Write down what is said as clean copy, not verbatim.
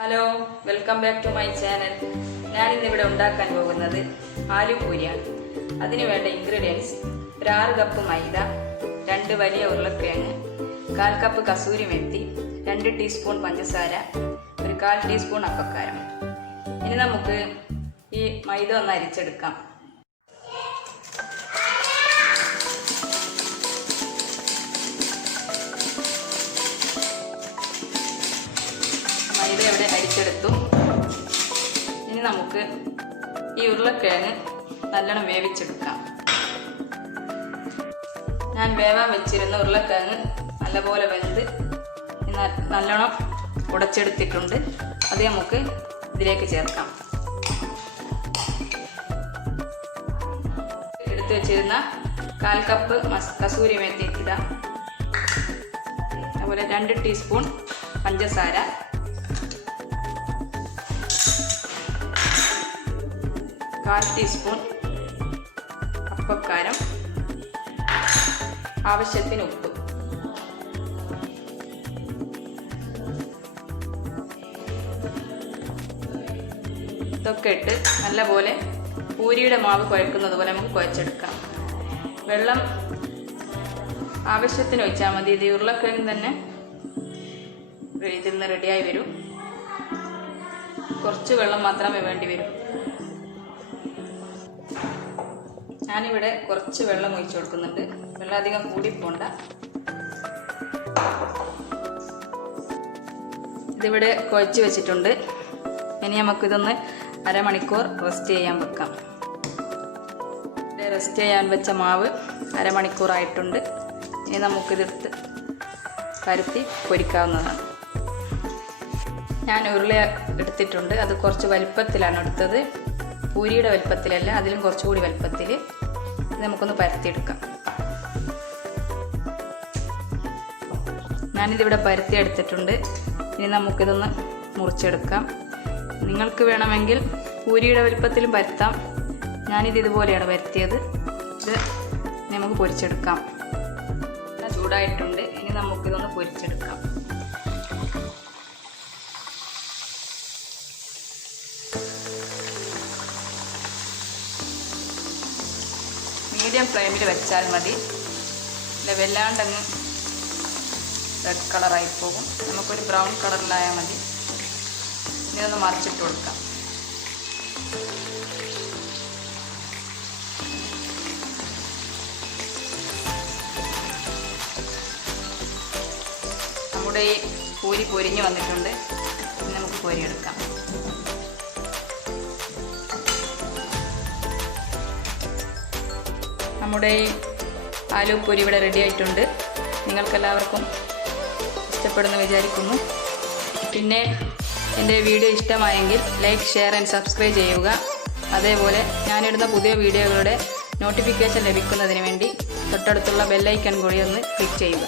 Hello, welcome back to my channel. ഞാനിന്നിവിടെ ഉണ്ടാക്കാൻ പോകുന്നത് ആലു പൂരിയാണ്. അതിന് വേണ്ട ഇൻഗ്രീഡിയൻസ്: ഒരു 6 കപ്പ് മൈദ, 2 വലിയ ഉരുളക്കിഴങ്ങ്, 1/4 കപ്പ് കസൂരി മെത്തി, 2 ടീസ്പൂൺ പഞ്ചസാര, ഒരു 1/4 ടീസ്പൂൺ അപ്പക്കാരം. ഇനി നമുക്ക് ഈ മൈദ ഒന്ന് അരിച്ചെടുക്കാം. മൈദ ഇവിടെ അരിച്ചെടുത്തു. ഇനി നമുക്ക് ഈ ഉരുളക്കിഴങ്ങ് നല്ലോണം വേവിച്ചെടുക്കാം. ഞാൻ വേവാൻ വെച്ചിരുന്ന ഉരുളക്കിഴങ്ങ് നല്ലപോലെ വെന്ത് നല്ലോണം ഉടച്ചെടുത്തിട്ടുണ്ട്. അത് നമുക്ക് ഇതിലേക്ക് ചേർക്കാം. എടുത്തു വെച്ചിരുന്ന 1/4 കപ്പ് കസൂരി മേത്തി ഇടാം. അതുപോലെ 2 ടീസ്പൂൺ പഞ്ചസാര, 1/4 ടീസ്പൂൺ അപ്പക്കാരം, ആവശ്യത്തിന് ഉപ്പ്. ഇതൊക്കെ ഇട്ട് നല്ലപോലെ പൂരിയുടെ മാവ് കുഴക്കുന്നത് പോലെ നമുക്ക് കുഴച്ചെടുക്കാം. വെള്ളം ആവശ്യത്തിന് ഒഴിച്ചാൽ മതി. ഇത് ഉരുളക്കിഴങ്ങ് തന്നെ ഇതിൽ നിന്ന് റെഡിയായി വരും. കുറച്ച് വെള്ളം മാത്രമേ വേണ്ടി വരൂ. ഞാനിവിടെ കുറച്ച് വെള്ളം ഒഴിച്ചു കൊടുക്കുന്നുണ്ട്. വെള്ളം അധികം കൂടിപ്പോണ്ട. ഇതിവിടെ കുഴച്ച് വെച്ചിട്ടുണ്ട്. ഇനി നമുക്കിതൊന്ന് അരമണിക്കൂർ റെസ്റ്റ് ചെയ്യാൻ വെക്കാം. റെസ്റ്റ് ചെയ്യാൻ വെച്ച മാവ് അരമണിക്കൂറായിട്ടുണ്ട്. ഇനി നമുക്കിതെടുത്ത് പരത്തി പൊരിക്കാവുന്നതാണ്. ഞാൻ ഉരുള എടുത്തിട്ടുണ്ട്. അത് കുറച്ച് വലിപ്പത്തിലാണ് എടുത്തത്. പൂരിയുടെ വലിപ്പത്തിലല്ല, അതിലും കുറച്ചുകൂടി വലിപ്പത്തിൽ. നമുക്കൊന്ന് പരത്തിയെടുക്കാം. ഞാനിതിവിടെ പരത്തി എടുത്തിട്ടുണ്ട്. ഇനി നമുക്കിതൊന്ന് മുറിച്ചെടുക്കാം. നിങ്ങൾക്ക് വേണമെങ്കിൽ പൂരിയുടെ വലിപ്പത്തിലും പരത്താം. ഞാനിത് ഇതുപോലെയാണ് പരത്തിയത്. ഇത് നമുക്ക് പൊരിച്ചെടുക്കാം. ചൂടായിട്ടുണ്ട്. ഇനി നമുക്കിതൊന്ന് പൊരിച്ചെടുക്കാം. മീഡിയം ഫ്ലെയിമിൽ വെച്ചാൽ മതി. ഇല്ല, വല്ലാണ്ടങ്ങ് റെഡ് കളറായി പോകും. നമുക്കൊരു ബ്രൗൺ കളറിലായാൽ മതി. ഇതൊന്ന് മറിച്ചിട്ട് കൊടുക്കാം. നമ്മുടെ ഈ പൂരി പൊരിഞ്ഞ് വന്നിട്ടുണ്ട്. ഇനി നമുക്ക് പൊരിയെടുക്കാം. നമ്മുടെ ഈ ആലു പൂരി ഇവിടെ റെഡി ആയിട്ടുണ്ട്. നിങ്ങൾക്കെല്ലാവർക്കും ഇഷ്ടപ്പെടുമെന്ന് വിചാരിക്കുന്നു. പിന്നെ എൻ്റെ വീഡിയോ ഇഷ്ടമായെങ്കിൽ ലൈക്ക്, ഷെയർ ആൻഡ് സബ്സ്ക്രൈബ് ചെയ്യുക. അതേപോലെ ഞാനിടുന്ന പുതിയ വീഡിയോകളുടെ നോട്ടിഫിക്കേഷൻ ലഭിക്കുന്നതിന് വേണ്ടി തൊട്ടടുത്തുള്ള ബെല്ലൈക്കൺ കൂടി ഒന്ന് ക്ലിക്ക് ചെയ്യുക.